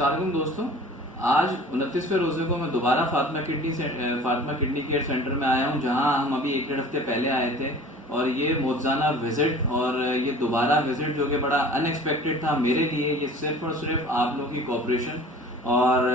अस्सलाम दोस्तों, आज 29वें रोजे को मैं दोबारा फातिमा किडनी केयर सेंटर में आया हूं, जहां हम अभी 1-1.5 हफ्ते पहले आए थे। और ये मौजूदा विजिट और ये दोबारा विजिट जो कि बड़ा अनएक्सपेक्टेड था मेरे लिए, ये सिर्फ और सिर्फ आप लोगों की कोऑपरेशन और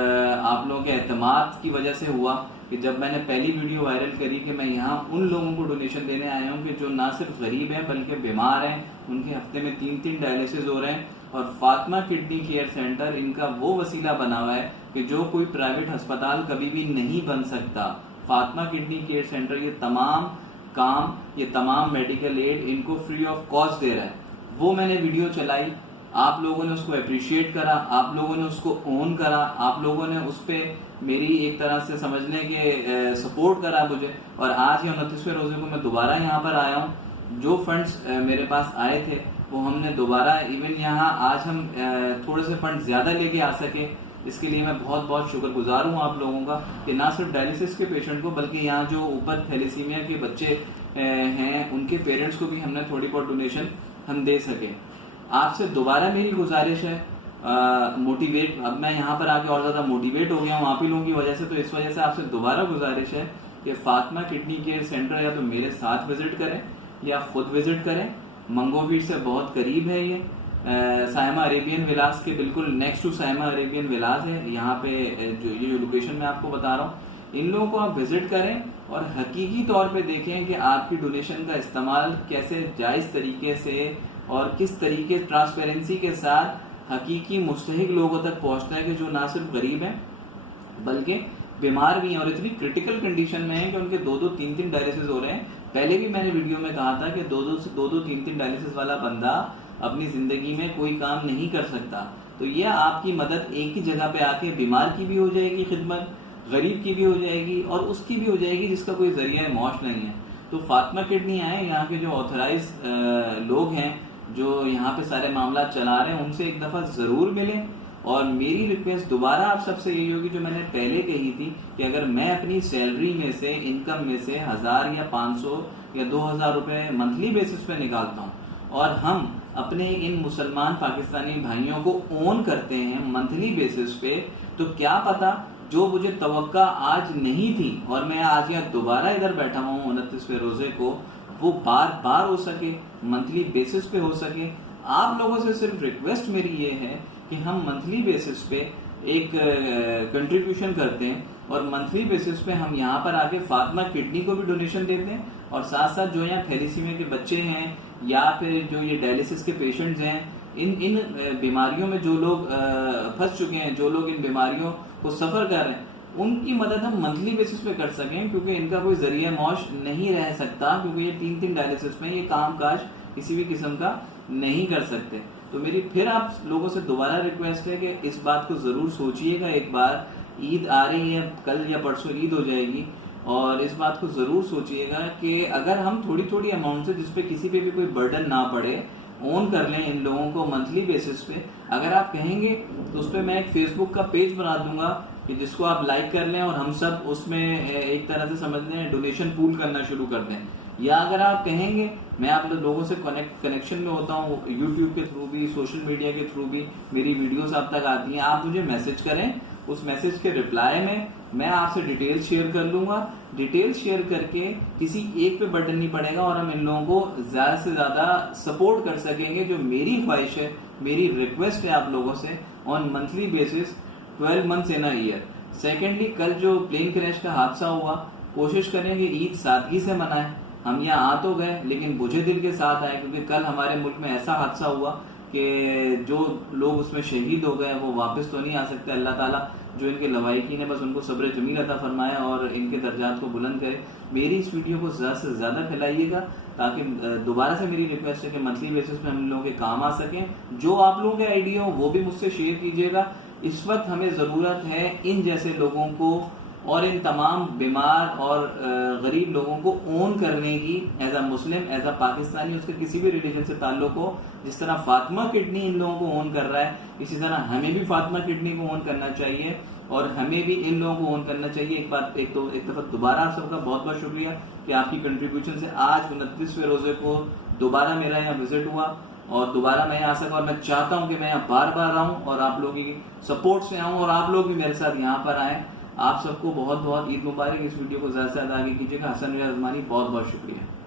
आप लोगों के एतमाद की वजह से हुआ कि जब मैंने पहली वीडियो वायरल करी कि मैं यहाँ उन लोगों को डोनेशन देने आया हूँ कि जो ना सिर्फ गरीब हैं बल्कि बीमार हैं, उनके हफ्ते में 3-3 डायलिसिस हो रहे हैं। और फातिमा किडनी केयर सेंटर इनका वो वसीला बना हुआ है कि जो कोई प्राइवेट अस्पताल कभी भी नहीं बन सकता। फातिमा किडनी केयर सेंटर ये तमाम काम, ये तमाम मेडिकल एड इनको फ्री ऑफ कॉस्ट दे रहा है। वो मैंने वीडियो चलाई, आप लोगों ने उसको अप्रिशिएट करा, आप लोगों ने उसको ओन करा, आप लोगों ने उस पे मेरी एक तरह से समझने के सपोर्ट करा मुझे। और आज ये 29वें रोजे को मैं दोबारा यहाँ पर आया हूँ। जो फंड्स मेरे पास आए थे वो हमने दोबारा इवन यहाँ आज हम थोड़े से फंड ज्यादा लेके आ सके, इसके लिए मैं बहुत बहुत शुक्रगुजार हूँ आप लोगों का कि ना सिर्फ डायलिसिस के पेशेंट को बल्कि यहाँ जो ऊपर थैलेसीमिया के बच्चे हैं उनके पेरेंट्स को भी हमने थोड़ी बहुत डोनेशन हम दे सके। आपसे दोबारा मेरी गुजारिश है, मोटिवेट, अब मैं यहाँ पर आके और ज्यादा मोटिवेट हो गया हूँ आप ही लोगों की वजह से, तो इस वजह से आपसे दोबारा गुजारिश है कि फातिमा किडनी केयर सेंटर या तो मेरे साथ विजिट करें या खुद विजिट करें। मंगोवीर से बहुत करीब है ये, साइमा अरेबियन विलास के बिल्कुल नेक्स्ट टू साइमा अरेबियन विलास है। यहाँ पे जो लोकेशन मैं आपको बता रहा हूँ, इन लोगों को आप विजिट करें और हकीकी तौर पे देखें कि आपकी डोनेशन का इस्तेमाल कैसे जायज तरीके से और किस तरीके ट्रांसपेरेंसी के साथ हकीकी मुस्तहिक लोगों तक पहुंचता है कि जो ना सिर्फ गरीब हैं बल्कि बीमार भी हैं और इतनी क्रिटिकल कंडीशन में है कि उनके 2-2, 3-3 डायलिसिस हो रहे हैं। पहले भी मैंने वीडियो में कहा था कि 2-2, 3-3 डायलिसिस वाला बंदा अपनी जिंदगी में कोई काम नहीं कर सकता। तो यह आपकी मदद एक ही जगह पे आके बीमार की भी हो जाएगी खिदमत, गरीब की भी हो जाएगी और उसकी भी हो जाएगी जिसका कोई जरिया मौश नहीं है। तो फातिमा किडनी आए, यहाँ के जो ऑथराइज लोग हैं जो यहाँ पे सारे मामला चला रहे हैं, उनसे एक दफा जरूर मिलें। और मेरी रिक्वेस्ट दोबारा आप सबसे यही होगी जो मैंने पहले कही थी कि अगर मैं अपनी सैलरी में से, इनकम में से 1000 या 500 या 2000 रुपए मंथली बेसिस पे निकालता हूँ और हम अपने इन मुसलमान पाकिस्तानी भाइयों को ओन करते हैं मंथली बेसिस पे, तो क्या पता जो मुझे तवक्का आज नहीं थी और मैं आज यहाँ दोबारा इधर बैठा हूँ 29वें रोजे को, वो बार बार हो सके, मंथली बेसिस पे हो सके। आप लोगों से सिर्फ रिक्वेस्ट मेरी ये है कि हम मंथली बेसिस पे एक कंट्रीब्यूशन करते हैं और मंथली बेसिस पे हम यहाँ पर आके फातिमा किडनी को भी डोनेशन देते हैं और साथ साथ जो यहाँ थैलेसीमिया के बच्चे हैं या फिर जो ये डायलिसिस के पेशेंट्स हैं, इन बीमारियों में जो लोग फंस चुके हैं, जो लोग इन बीमारियों को सफर कर रहे हैं, उनकी मदद हम मंथली बेसिस पे कर सकें, क्योंकि इनका कोई जरिया मौश नहीं रह सकता, क्योंकि ये 3-3 डायलिसिस में ये काम काज किसी भी किस्म का नहीं कर सकते। तो मेरी फिर आप लोगों से दोबारा रिक्वेस्ट है कि इस बात को जरूर सोचिएगा। एक बार ईद आ रही है, कल या परसों ईद हो जाएगी, और इस बात को जरूर सोचिएगा कि अगर हम थोड़ी थोड़ी अमाउंट से, जिसपे किसी पे भी कोई बर्डन ना पड़े, ओन कर लें इन लोगों को मंथली बेसिस पे। अगर आप कहेंगे तो उस पर मैं एक फेसबुक का पेज बना दूंगा कि जिसको आप लाइक कर लें और हम सब उसमें एक तरह से समझ लें डोनेशन पूल करना शुरू कर दें। या अगर आप कहेंगे, मैं आप लोगों से कनेक्शन में होता हूँ, यूट्यूब के थ्रू भी, सोशल मीडिया के थ्रू भी मेरी वीडियोस आप तक आती हैं, आप मुझे मैसेज करें, उस मैसेज के रिप्लाई में मैं आपसे डिटेल्स शेयर कर लूंगा। डिटेल्स शेयर करके किसी एक पे बर्डन नहीं पड़ेगा और हम इन लोगों को ज्यादा से ज्यादा सपोर्ट कर सकेंगे। जो मेरी ख्वाहिश है, मेरी रिक्वेस्ट है आप लोगों से, on monthly basis 12 months in a year. Secondly, कल जो प्लेन क्रैश का हादसा हुआ, कोशिश करें कि ईद सादगी से मनाएं। हम यहाँ आ तो गए लेकिन बुझे दिल के साथ आए, क्योंकि कल हमारे मुल्क में ऐसा हादसा हुआ कि जो लोग उसमें शहीद हो गए वो वापस तो नहीं आ सकते। अल्लाह ताला जो इनके लवाहिकीन है बस उनको सब्र जमील अता फरमाए और इनके दर्जात को बुलंद करे। मेरी इस वीडियो को ज्यादा से ज्यादा फैलाइएगा ताकि दोबारा से मेरी रिक्वेस्ट है कि मंथली बेसिस पे हम लोगों के काम आ सकें। जो आप लोगों के आइडिया हो वो भी मुझसे शेयर कीजिएगा। इस वक्त हमें जरूरत है इन जैसे लोगों को और इन तमाम बीमार और गरीब लोगों को ओन करने की, as a Muslim, as a Pakistani, उसके किसी भी रिलीजन से ताल्लुक हो। जिस तरह फातिमा किडनी इन लोगों को ओन कर रहा है, इसी तरह हमें भी फातिमा किडनी को ओन करना चाहिए और हमें भी इन लोगों को ओन करना चाहिए। एक दफा दोबारा आप सबका बहुत बहुत शुक्रिया कि आपकी कंट्रीब्यूशन से आज 29वें रोजे को दोबारा मेरा यहाँ विजिट हुआ और दोबारा मैं यहाँ आ सका, और मैं चाहता हूँ कि मैं यहाँ बार बार आऊँ और आप लोगों की सपोर्ट से आऊँ और आप लोग भी मेरे साथ यहाँ पर आए। आप सबको बहुत बहुत ईद मुबारक। इस वीडियो को ज्यादा से ज्यादा आगे कीजिएगा। हसन रियाज उस्मानी, बहुत बहुत शुक्रिया।